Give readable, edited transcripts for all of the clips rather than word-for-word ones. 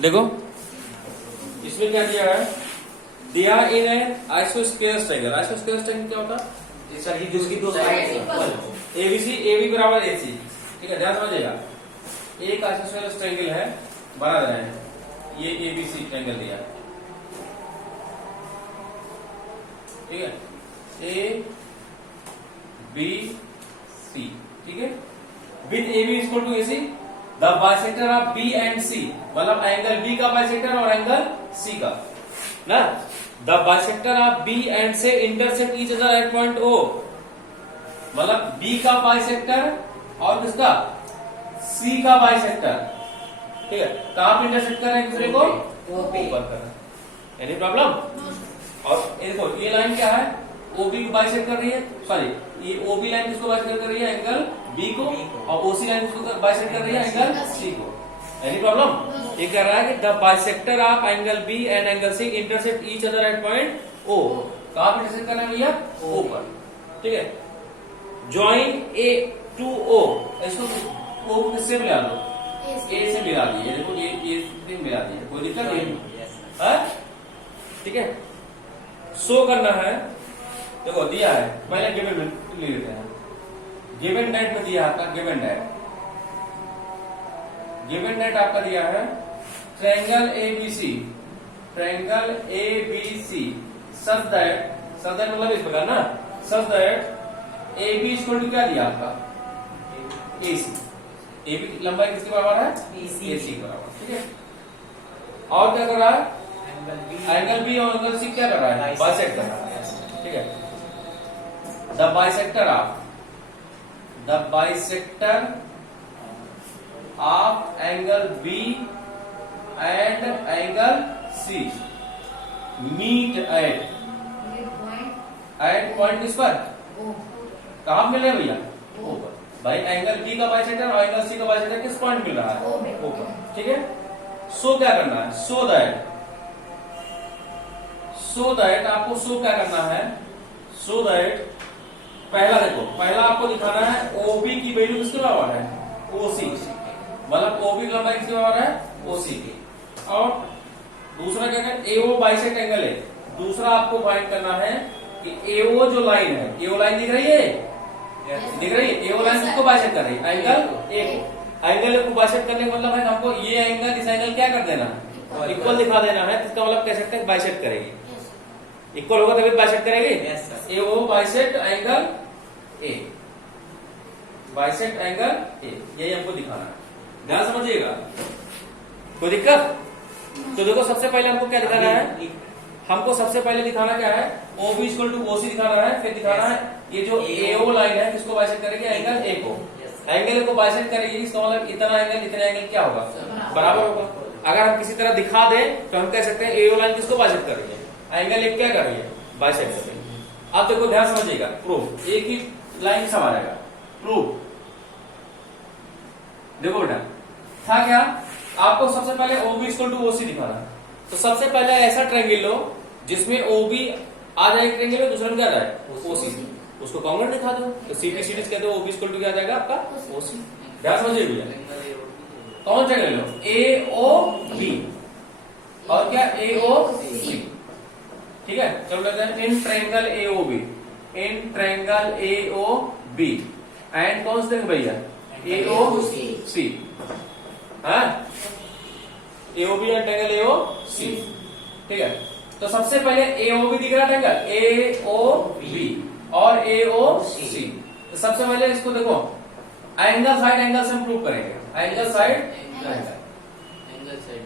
देखो इसमें क्या दिया है, दिया इन है आइसोस्केलस ट्रायंगल। आइसोस्केलस ट्रायंगल क्या होता है, सर जिसकी दो साइड एबीसी, एबी बराबर एसी। ठीक है, ध्यान समझिएगा, एक आइसोस्केलस ट्रायंगल है, बना रहे हैं, ये एबीसी ट्रायंगल दिया है। ठीक है, ए बी सी, ठीक है, with A B equal to A C, the bisector of B and C, मतलब एंगल बी का बाइसेक्टर और एंगल सी का ना, the bisector of B and C intersect each other at point O, मतलब B का bisector और किसका, सी का बाइसेक्टर। ठीक है, कहां पे इंटरसेक्ट कर रहे हैं दूसरे को, ऊपर कर रहे हैं, एनी प्रॉब्लम। और ये देखो ये लाइन क्या है, ओबी को बाइसेक्ट कर रही है, सॉरी ये ओबी लाइन किसको बाइसेक्ट कर रही है, एंगल बी को, और ओसी लाइन किसको बाइसेक्ट कर रही है, एंगल सी को। Any problem. ये कह रहा है कि the bisector of angle B and angle C intersect each other at point O. कहां पे इंटरसेक्ट कर रहे हैं भैया, ओ पर। ठीक है, ज्वाइन ए टू ओ, इसको ओ किससे मिला लो, ए से मिला दिए, देखो ये से मिला दिए, कोई दिक्कत नहीं है। ठीक है, शो करना है, देखो दिया है, पहले गिवन में ले लेते हैं, गिवन डेट में दिया आपका, गिवन डेट, गिवन डेट आपका दिया है triangle ABC, triangle ABC such that मतलब इस प्रकार ना, such that A B equal to क्या दिया आपका, ए सी, ए बी की लंबाई किसके बराबर है, ए सी के बराबर। ठीक है, और क्या कर रहा है, एंगल बी और एंगल सी क्या कर रहा है, बाइसेक्ट कर रहा है। ठीक है, the bisector of angle B and angle C meet at point किस पर, कहां मिल रहे हैं भैया, ऊपर। भाई एंगल बी का बाइसेक्टर और एंगल सी का बाइसेक्टर किस पॉइंट मिल रहा है, ऊपर। ठीक है, सो क्या करना है, सो दैट आपको शो क्या करना है, सो दैट पहला देखो, पहला आपको दिखाना है ओबी की वैल्यू किसके बराबर है, ओसी, मतलब ओबी की लंबाई किसके बराबर है, ओसी की। और दूसरा क्या है, एओ बाइसेक्ट एंगल है, दूसरा आपको फाइंड करना है कि एओ जो लाइन है, एओ लाइन दिख रही है, दिख रही है, एओ लाइन किसको बाइसेक्ट कर रही है, एंगल ए को। एंगल को बाइसेक्ट करने का मतलब है हमको ये एंगल इस एंगल क्या कर देना, इक्वल दिखा देना है, इसका मतलब कह सकते हैं बाइसेक्ट करेगी, इक्वल होगा तभी बाइसेक्ट करेगी। A O bisect angle A, bisect angle A, यही हमको दिखाना है, ध्यान समझिएगा, कोई दिक्कत। तो देखो सबसे पहले हमको क्या दिखाना है, हमको सबसे पहले दिखाना क्या है, ओबी इक्वल टू ओसी दिखाना है, फिर दिखाना है ये जो एओ लाइन है किसको बाइसेक्ट करेगी, एंगल ए को, एंगल ए को बाइसेक्ट करेगी, इसका मतलब इतना एंगल इतना एंगल क्या होगा, बराबर होगा। अगर हम किसी तरह दिखा दें तो हम कह सकते हैं एओ लाइन किसको बाइसेक्ट कर रही है, एंगल ए क्या कर रही है, बाइसेक्ट कर रही है। अब देखो ध्यान समझिएगा, प्रूफ एक ही लाइन समा जाएगा, प्रूफ देखो बेटा, था क्या, आपको सबसे पहले ओबी इक्वल टू ओसी दिखाना है। तो सबसे पहले ऐसा ट्रायंगल लो जिसमें ओबी आ जाए ट्रायंगल में, दूसरे में क्या जाए, ओसी, उसको कॉन्ग्रुएंट दिखा दो, तो सीपी सीरीज कहते हैं, ओबी इक्वल टू क्या आ जाएगा आपका, ओसी। ध्यान समझिए भैया, कौन ट्रायंगल लो, ए ओ बी और क्या, ए ओ सी। ठीक है, चलो लेते हैं in triangle A O B, in triangle A O B and कौन से भैया, A O C, AOB and triangle AO C. ठीक है, तो सबसे पहले एओबी दिख रहा ट्रायंगल एओबी और एओ सी। तो सबसे पहले इसको देखो, एंगल साइड एंगल से हम प्रूव करेंगे, एंगल साइड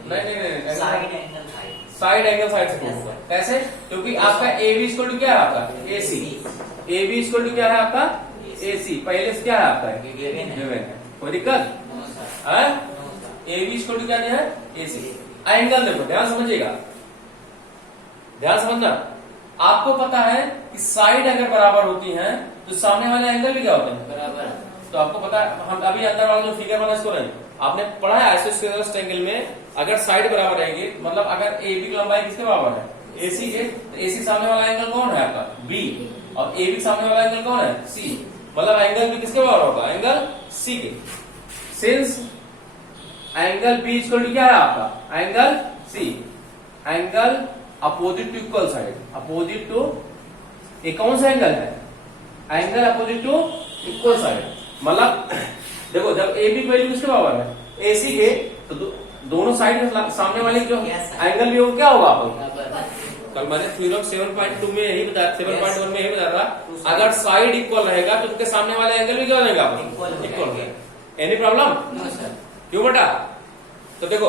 नहीं साइड एंगल साइड से प्रूव करेंगे। कैसे, क्योंकि आपका एबी इक्वल टू क्या है आपका, एसी, एबी इक्वल टू क्या है आपका, एसी, पहले से क्या है आपका, गिवन है, कोई दिक्कत है, एबी इक्वल टू क्या है, एसी। एंगल देखो, ध्यान समझिएगा, ध्यान समझना, आपको पता है कि साइड अगर बराबर होती हैं तो सामने वाले एंगल भी क्या होते हैं, बराबर। तो आपको पता है, हम अभी अंदर वाला जो फिगर बना इसको नहीं, आपने पढ़ा है आइसोस्केलस ट्रायंगल में अगर साइड बराबर रहेगी, मतलब अगर एबी की लंबाई किसके बराबर है, एसी के, तो एसी सामने वाला एंगल कौन है आपका, बी, और एबी सामने वाला एंगल कौन है, सी, मतलब एंगल भी किसके बराबर होगा, एंगल सी के। Since angle B equal to क्या है आपका, angle C, angle opposite to equal side, opposite to, ये कौन सा एंगल है, angle opposite to equal side. मतलब देखो जब ए बी की वैल्यू किसके बराबर है, ए सी के, तो दोनों साइड सामने वाले जो एंगल भी हो क्या होगा आपको, कल मैंने थ्योरम 7.2 में यही बताया, 7.1 में यही बताया था, अगर साइड इक्वल रहेगा तो उनके सामने वाले एंगल भी क्या रहेगा आपको, इक्वल। एनी प्रॉब्लम, क्यों बेटा, तो देखो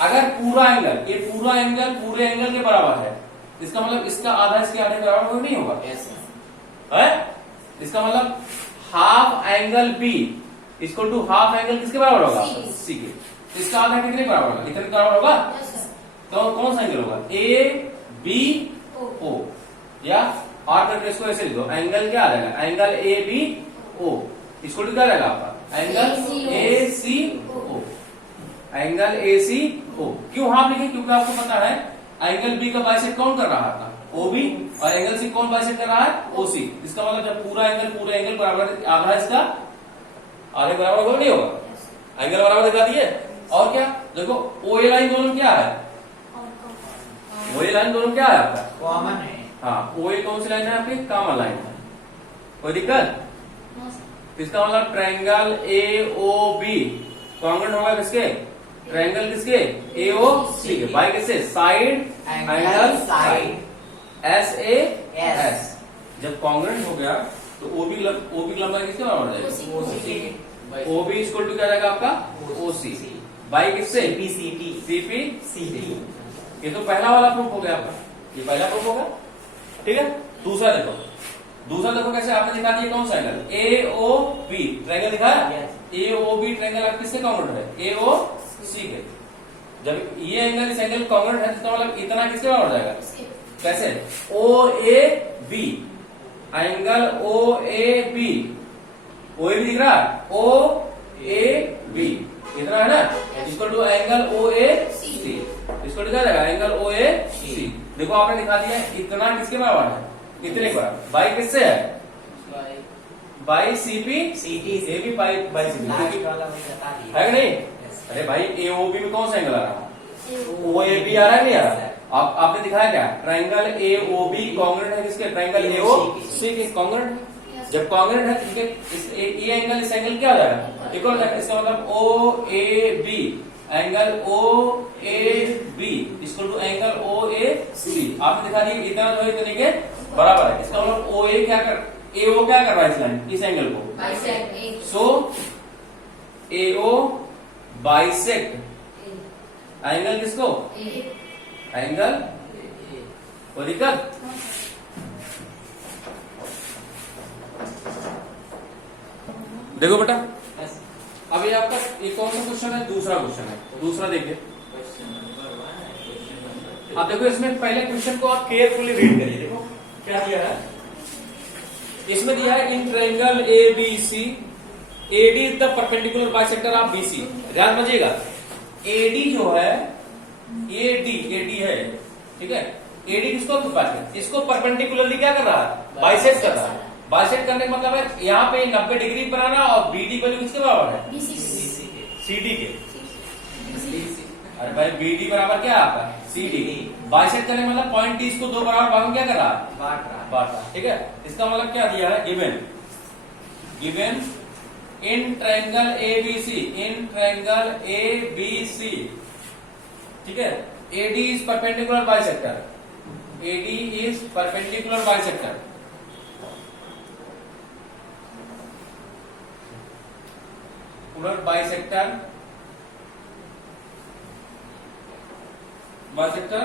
अगर पूरा एंगल, ये पूरा एंगल पूरे एंगल के बराबर है, इसका मतलब इसका आधा इसके आधे के बराबर नहीं होगा, है? इसका मतलब half angle B equal to half angle किसके बराबर होगा, सी के। इसका आधा कितने बराबर होगा, कितने के बराबर होगा, तो कौन सा एंगल होगा, ए बी ओ, या और करके इसको ऐसे लिखो, एंगल क्या आ जाएगा, angle A B O equal to क्या रहेगा आपका, angle A C O, angle A सी ओ। क्यों हाफ लिखे, क्योंकि आपको पता है एंगल बी का बाइसेक्ट कौन कर रहा था, ओ बी, और एंगल सी कौन बाइसेक्ट कर रहा है, ओ सी। इसका मतलब जब पूरा एंगल पूरे एंगल बराबर, आधा इसका आधे बराबर होगा, नहीं होगा, एंगल बराबर दिखा दिए। और क्या देखो, ओ ए लाइन दोनों क्या है, ओ ए लाइन दोनों क्या है आपका, कॉमन है। हाँ, ओ ए कौन सी लाइन है आपकी, कॉमन लाइन है, कोई दिक्कत। इसका मतलब triangle A O B congruent होगा किसके, ट्रायंगल किसके, ए ओ सी के, बाय किससे, side angle side, S A S. जब कॉन्ग्रुएंट हो गया तो ओ बी की लंबाई किसके बराबर हो जाएगी, ओ बी इक्वल टू क्या जाएगा आपका, ओ सी, बाई किससे, सी पी सी डी। ये तो पहला वाला प्रूफ हो गया आपका, ये पहला प्रूफ होगा, ठीक है। दूसरा देखो, दूसरा देखो कैसे आपने दिखा दिया, कौन सा एंगल, ए ओ बी ट्रायंगल दिखाया, ए ओ बी ट्रायंगल आप किससे कॉन्ग्रुएंट है, ए ओ सी के। जब ये एंगल इस एंगल कॉन्ग्रुएंट है तो मतलब इतना किसके बराबर हो जाएगा, कैसे, O A B, angle O A B, O A B दिख रहा है, ओ ए बी इतना है ना, equal to angle O A C, इसको क्या जाएगा, एंगल ओ ए सी। देखो आपने दिखा दिया इतना किसके बराबर है, इतने के बराबर, बाई किससे है, by C P C T, A B by C P है कि नहीं। अरे भाई ए ओ बी में कौन सा एंगल आ रहा है, ओ ए बी आ रहा है, नहीं आ रहा है। आपने दिखाया क्या, triangle A O B congruent है किसके, ट्रायंगल ए ओ सी के, कॉन्ग्रुएंट है। जब कॉन्ग्रुएंट है तो ये एंगल इस एंगल क्या हो जाएगा, इक्वल हो जाएगा। इसका मतलब O A B, angle O A B equal to angle O A C. आपने दिखा दिया इतना जो इतने के बराबर है। इसका मतलब ओ ए क्या कर, ए ओ क्या कर रहा है इस लाइन, इस एंगल को, सो ए ओ बाइसेक्ट एंगल किसको, एंगल, कोई दिक्कत। देखो बेटा, अभी आपका ये कौन सा क्वेश्चन है, दूसरा क्वेश्चन है, दूसरा देखिए। अब देखो इसमें पहले क्वेश्चन को आप केयरफुली रीड करिए। देखो क्या दिया है, इसमें दिया है in triangle A B C, AD is the perpendicular bisector of BC. ध्यान समझिएगा, एडी जो है, एडी है, ठीक है, एडी किसको इसको परपेंडिकुलरली क्या कर रहा है, बाइसेक्ट कर रहा है। बाइसेक्ट करने का मतलब है यहाँ पे 90 डिग्री बनाना, और बीडी वैल्यू किसके बराबर है, सीडी के। अरे भाई बीडी बराबर क्या है आपका, सीडी। बाइसेक्ट करने का मतलब पॉइंट डी इसको दो बराबर भाग में क्या कर रहा है, बांट रहा, ठीक है। इसका मतलब क्या दिया है, given in triangle A B C, in triangle A B C, ठीक है, AD is perpendicular bisector, AD is perpendicular bisector, bisector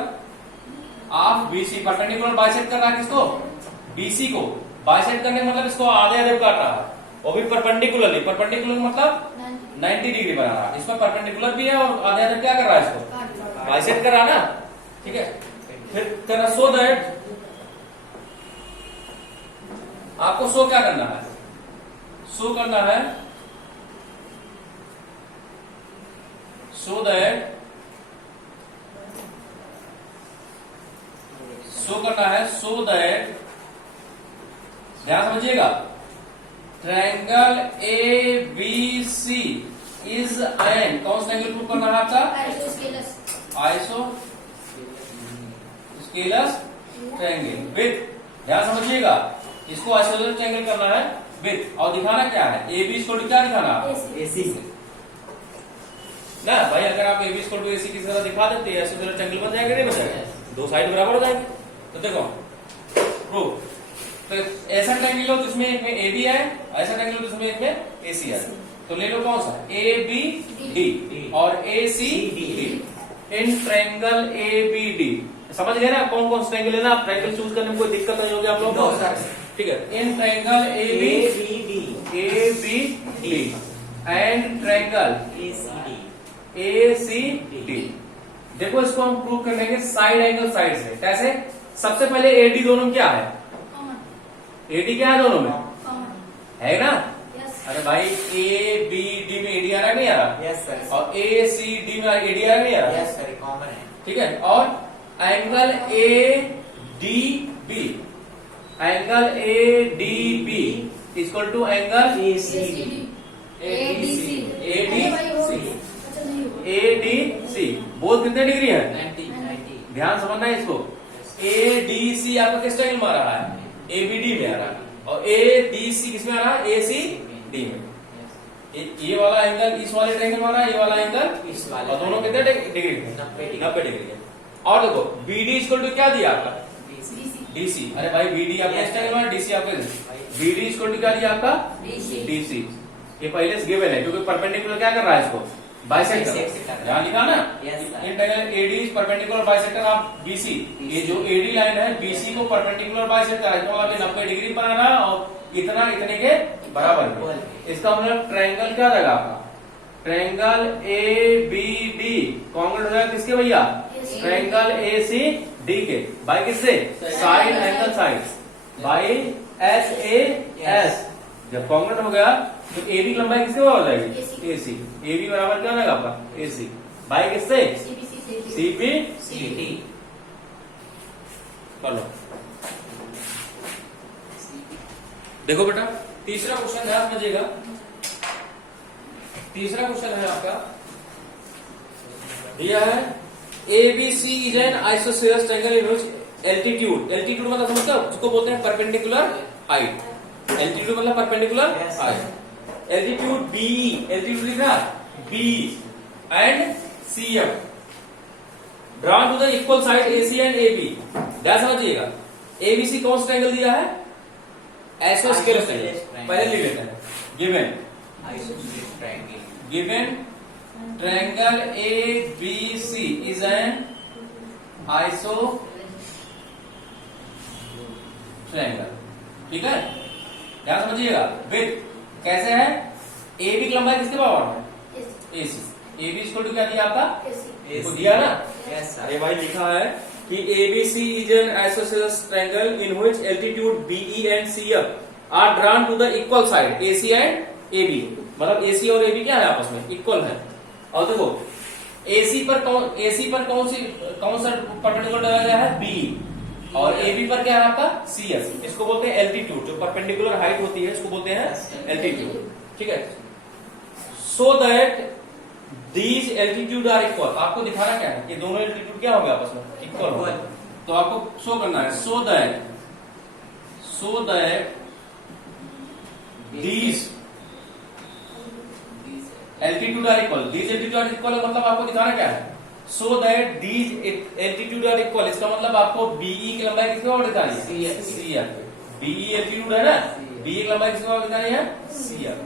of BC. Perpendicular bisect कर रहा है किसको, बीसी को। बाइसेक्ट करने का मतलब इसको आधे आधे काट रहा है, वो भी परपेंडिकुलरली। परपेंडिकुलर मतलब 90 डिग्री बना रहा है, इसमें परपेंडिकुलर भी है और आधे आधे क्या कर रहा है, इसको बाइसेक्ट कर रहा है ना, ठीक है। फिर करना सो दैट, आपको शो क्या करना है, शो करना है, so that शो करना है, so that ध्यान समझिएगा, triangle A B C is an कौन सा ट्रायंगल प्रूव करना है आपका? आइसोस्केलस ट्रायंगल विथ, ध्यान समझिएगा, इसको आइसोस्केलस ट्रायंगल करना है विथ, और दिखाना क्या है? ए बी इक्वल टू क्या दिखाना? AC ना भाई, अगर आप ए बी इक्वल टू ए सी किसी तरह दिखा देते हैं आइसोस्केलस ट्रायंगल बन जाएगा, नहीं बन जाएगा? दो साइड बराबर हो जाएंगे। तो देखो प्रूव, तो ऐसा ट्रायंगल हो जिसमें एक में ए बी है, ऐसा ट्रायंगल हो जिसमें एक में ए सी है, तो ले लो कौन सा? ए बी डी और ए सी डी। इन ट्रायंगल ए बी डी, समझ गए ना कौन कौन सा ट्रायंगल लेना? आप ट्रायंगल चूज करने में कोई दिक्कत नहीं होगी आप लोगों को, ठीक है? In triangle A B D and triangle A C D. देखो इसको हम प्रूव करने साइड एंगल साइड से। कैसे? सबसे पहले एडी दोनों क्या है? एडी क्या है दोनों में? है ना? अरे भाई ए बी डी में एडी आ रहा है नहीं आ रहा? Yes sir. और ए सी डी में एडी आ रहा है नहीं आ रहा? यस सर, कॉमन है। ठीक है। और angle A D B, angle A D B equal to angle A D C. Both कितने डिग्री है? 90। ध्यान समझना है इसको। ए डी सी आपका किस ट्रायंगल में आ रहा है? ए बी डी में आ रहा है, और ए डी सी किसमें आ रहा है? ए सी डी में। ये वाला एंगल इस वाले ट्रायंगल में आ रहा है, ये वाला एंगल इस वाले, और दोनों कितने डिग्री में? 90 डिग्री है। और देखो बी डी इक्वल टू क्या दिया आपका? डीसी। अरे भाई बी डी आपका इस ट्रायंगल में, डीसी आपका बी डी इक्वल टू क्या दिया आपका? डीसी। ये पहले से गिवन है क्योंकि परपेंडिकुलर क्या कर रहा है इसको? बाइसेक्टर। यहाँ लिखा ना, in triangle AD is perpendicular bisector of BC. ये जो एडी लाइन है बीसी को परपेंडिकुलर बाइसेक्टर है, इसका मतलब 90 डिग्री बना रहा है और इतना इतने के बराबर है। इसका मतलब ट्रायंगल क्या रहेगा आपका? Triangle A B D congruent हो जाएगा किसके भैया? ट्रायंगल ए सी डी के। बाई किससे? Side angle side, by S A S. जब कॉन्ग्रुएंट हो गया तो ए बी की लंबाई किसके बराबर हो जाएगी? ए सी। ए बी बराबर क्या होगा आपका? ए सी। बाई किससे? C P C D. कर लो। देखो बेटा तीसरा क्वेश्चन ध्यान समझिएगा। तीसरा क्वेश्चन है आपका, दिया है A B C is an isosceles triangle in which altitude, altitude मतलब समझते हो उसको बोलते हैं परपेंडिकुलर हाइट। एल्टीट्यूड मतलब perpendicular height. Altitude B, altitude लिख रहा B and C F drawn to the equal side A C and A B. ध्यान समझिएगा, ए बी सी कौन सा ट्रायंगल दिया है? Isosceles triangle. पहले लिख लेते हैं, given triangle A B C is an iso triangle. ठीक है, ध्यान समझिएगा। विथ कैसे है? ए बी की लंबाई किसके बराबर है? A C. A B equal to क्या दिया आपका? को दिया ना? Yes sir. अरे भाई लिखा है कि A B C is an isosceles triangle in which altitude B E and C F are drawn to the equal side A C and A B. मतलब ए सी और ए बी क्या है? आपस में इक्वल है। और देखो एसी पर कौन सा परपेंडिकुलर डाला गया है? बी। और ए बी पर क्या है आपका? C S. इसको बोलते हैं एल्टीट्यूड। जो परपेंडिकुलर हाइट होती है इसको बोलते हैं एल्टीट्यूड। ठीक है, so that these altitude are equal. आपको दिखाना क्या है? ये दोनों एल्टीट्यूड क्या होंगे? आपस में इक्वल होंगे। तो आपको शो करना है so that these altitude are equal. These altitude are equal मतलब आपको दिखाना क्या है? So that these altitude are equal. इसका मतलब आपको बीई की लंबाई किसके बराबर दिखानी है? C F. बीई एल्टीट्यूड है ना, बीई की लंबाई किसके बराबर दिखानी है? C F.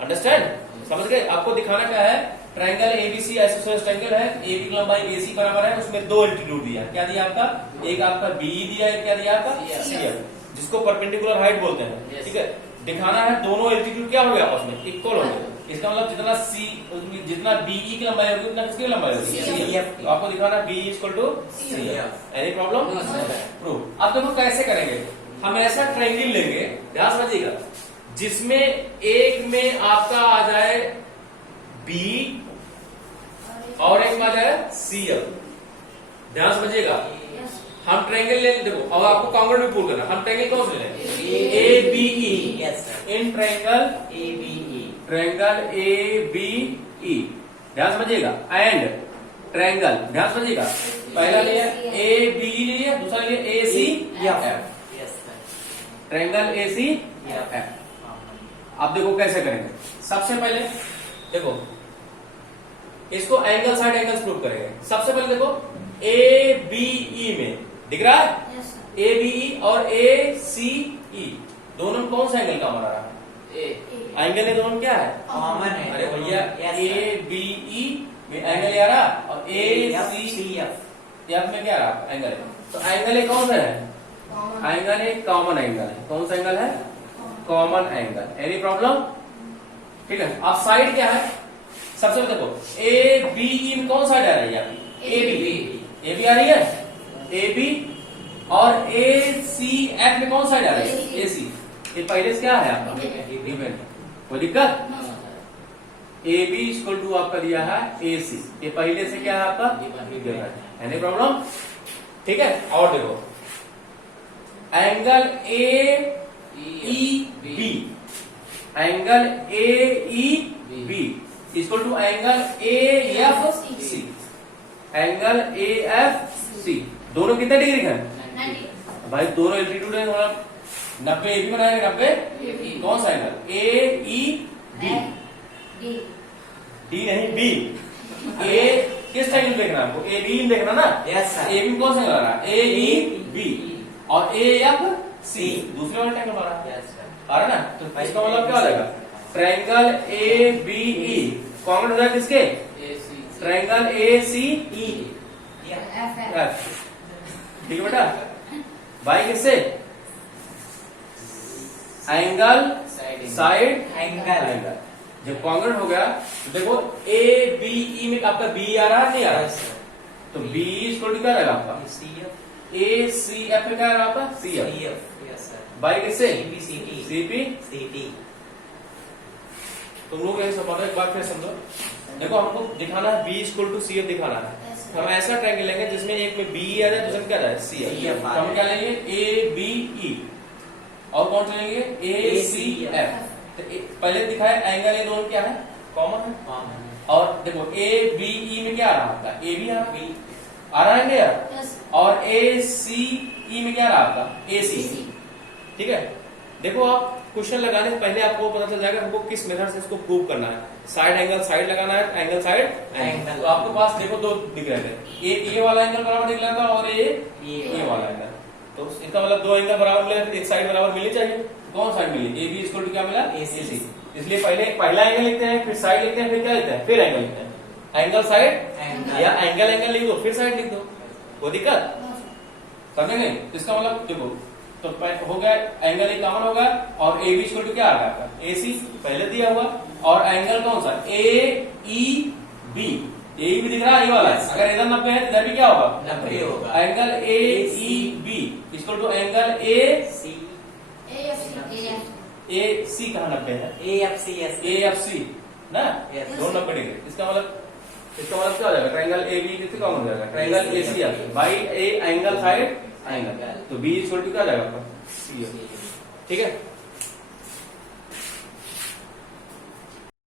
अंडरस्टैंड? समझ गए? आपको दिखाना क्या है? ट्रायंगल एबीसी आइसोसेलेस ट्रायंगल है, ए बी की लंबाई ए सी बराबर है, उसमें दो एल्टीट्यूड दिया। क्या दिया आपका? एक आपका बीई दिया, एक क्या दिया आपका? सी एफ, जिसको परपेंडिकुलर हाइट बोलते हैं। ठीक है, दिखाना है दोनों एल्टीट्यूड क्या हो गया? आपस में इक्वल हो गए। इसका मतलब जितना बीई की लंबाई होगी उतना किसकी लंबाई होगी? तो आपको दिखाना B equal to C F. Any problem? Prove. अब देखो कैसे करेंगे। हम ऐसा ट्रायंगल लेंगे, ध्यान समझिएगा, जिसमें एक में आपका आ जाए बी और एक में आ जाए सी एफ। ध्यान समझिएगा, हम ट्रायंगल ले देखो, अब आपको कॉन्ग्रुएंट भी प्रूव करना। हम ट्रायंगल कौन से ले A B E. Yes, sir. In triangle ABE. Triangle A B E, ध्यान समझिएगा। एंड ट्रायंगल, ध्यान समझिएगा, पहला लिया ए बी लिया, दूसरा लिया A C F. Yes, sir. Triangle A C Yeah. F. अब देखो कैसे करेंगे। सबसे पहले देखो इसको एंगल साइड एंगल्स प्रूव करेंगे। सबसे पहले देखो ए बी ई में दिख रहा है, ए बी ई और ए सी ई दोनों में कौन सा एंगल कॉमन आ रहा है? एंगल है दोनों में क्या है? Common है। अरे भैया Yes, sir. A B E में एंगल आ रहा और ए सी CF. एफ में क्या आ रहा एंगल है। तो एंगल है कौन सा है? एंगल है कॉमन एंगल है। कौन सा एंगल है? Common angle. Any problem? ठीक है। अब साइड क्या है? सबसे पहले देखो ए बी ई में कौन साइड आ रही है? ए बी आ रही है, ए बी। और ए सी एफ में कौन साइड आ रही है? ए सी। ये पहले से क्या है आपका? गिवन। कोई दिक्कत? ए बी इक्वल टू आपका दिया है ए सी, ये पहले से क्या है आपका? गिवन है। Any problem? ठीक है। और देखो angle A E B, angle A E B equal to angle A F C, angle A F C दोनों कितने डिग्री का है? भाई दोनों एल्टीट्यूड है, मतलब 90 ए बी बनाएंगे, 90 कौन सा angle? A E B, D नहीं बी। ए किस टाइम देखना है आपको? ए बी में देखना ना। Yes, sir. ए बी में कौन सा एंगल आ रहा है? ए ई बी और ए एफ सी दूसरे वाला एंगल आ रहा है। Yes, sir. आ रहा है ना? तो इसका मतलब क्या हो जाएगा? Triangle A B E common हो जाएगा किसके? Triangle A C E Yeah. F. ठीक है बेटा। बाई किससे? Angle side Angle. जब कॉन्ग्रुएंट हो गया तो देखो ए बी ई में आपका बी आ रहा है, नहीं आ रहा? Yes, sir. तो बी इक्वल टू क्या रहेगा आपका? CF. ए सी एफ में क्या रहेगा आपका? C F. CF. Yes, sir. By किससे? CP. C P. CT. तुम लोग यही समझो, एक बार फिर समझो। देखो हमको दिखाना है B equal to C F दिखाना है। हम ऐसा ट्रायंगल लेंगे जिसमें एक में बी आ जाए, दूसरे में क्या जाए? C F. CF. तो हम क्या लेंगे? ए बी ई और कौन सा लेंगे? ए सी एफ। तो पहले दिखाया एंगल ये दोनों क्या है? कॉमन है। Common. और देखो ए बी ई में क्या आ रहा है आपका? ए बी आ रहा है ना यार? और ए सी ई में क्या आ रहा है आपका? ए सी। ठीक है। देखो आप क्वेश्चन लगाने से पहले आपको पता चल जाएगा हमको किस मेथड से इसको प्रूव करना है। साइड एंगल साइड लगाना है, एंगल साइड एंगल। तो आपके पास देखो दो दिख रहे थे, एक ये वाला एंगल बराबर दिख रहा था और ये वाला एंगल। तो इसका मतलब दो एंगल बराबर मिले, एक साइड बराबर मिलनी चाहिए। कौन साइड मिली? ए बी इक्वल टू क्या मिला? ए सी। इसलिए पहले पहला एंगल लिखते हैं, फिर साइड लिखते हैं, फिर क्या लिखते हैं? फिर एंगल लिखते हैं। Angle side Angle. या एंगल लिख दो फिर साइड लिख दो, कोई दिक्कत? समझेंगे? इसका मतलब देखो तो हो गया एंगल एक कॉमन होगा और ए बी इक्वल टू क्या आ गया आपका? ए सी पहले दिया हुआ और एंगल कौन सा? ए ई बी। ए भी दिख रहा है ये वाला। अगर इधर 90 है इधर भी क्या होगा? 90 होगा। Angle A E B equal to angle A C. C कहाँ 90 है? AFC. Yes. A F C ना? Yes. दोनों 90 डिग्री। इसका मतलब क्या हो जाएगा? ट्रायंगल ए बी कितने कॉमन हो जाएगा? Triangle A C F by A angle side angle. तो बी इक्वल टू क्या आ जाएगा आपका? सी। ठीक है।